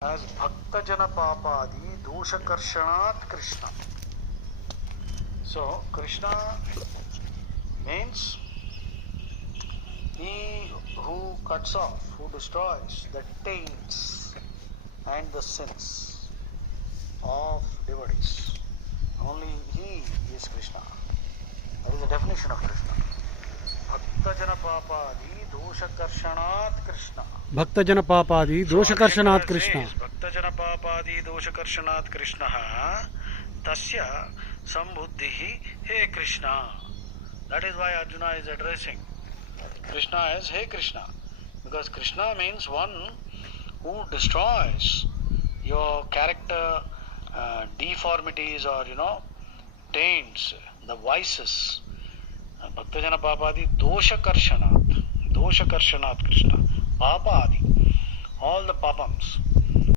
as Bhaktajana Papadi Doshakarshanaat Krishna. So, Krishna means he who cuts off, who destroys the taints and the sins of devotees. Only he is Krishna. That is the definition of Krishna. Bhaktajana Papadi Doshakarshanaat Krishna. ಭಕ್ತಜನ ಪಾಪಾದಿ ದೋಷಕರ್ಷಣಾತ್ Krishna. ಭಕ್ತಜನ ಪಾಪಾದಿ ದೋಷಕರ್ಷಣಾತ್ Krishna ತಸ್ಯ ಸಂಬುದ್ಧಿ ಹೇ Krishna. That is why Arjuna is addressing Krishna as Hey Krishna, because Krishna means one who destroys your character deformities or taints, the vices. Bhaktajana Papadi Doshakarshanaat Krishna. Papadi, all the papams.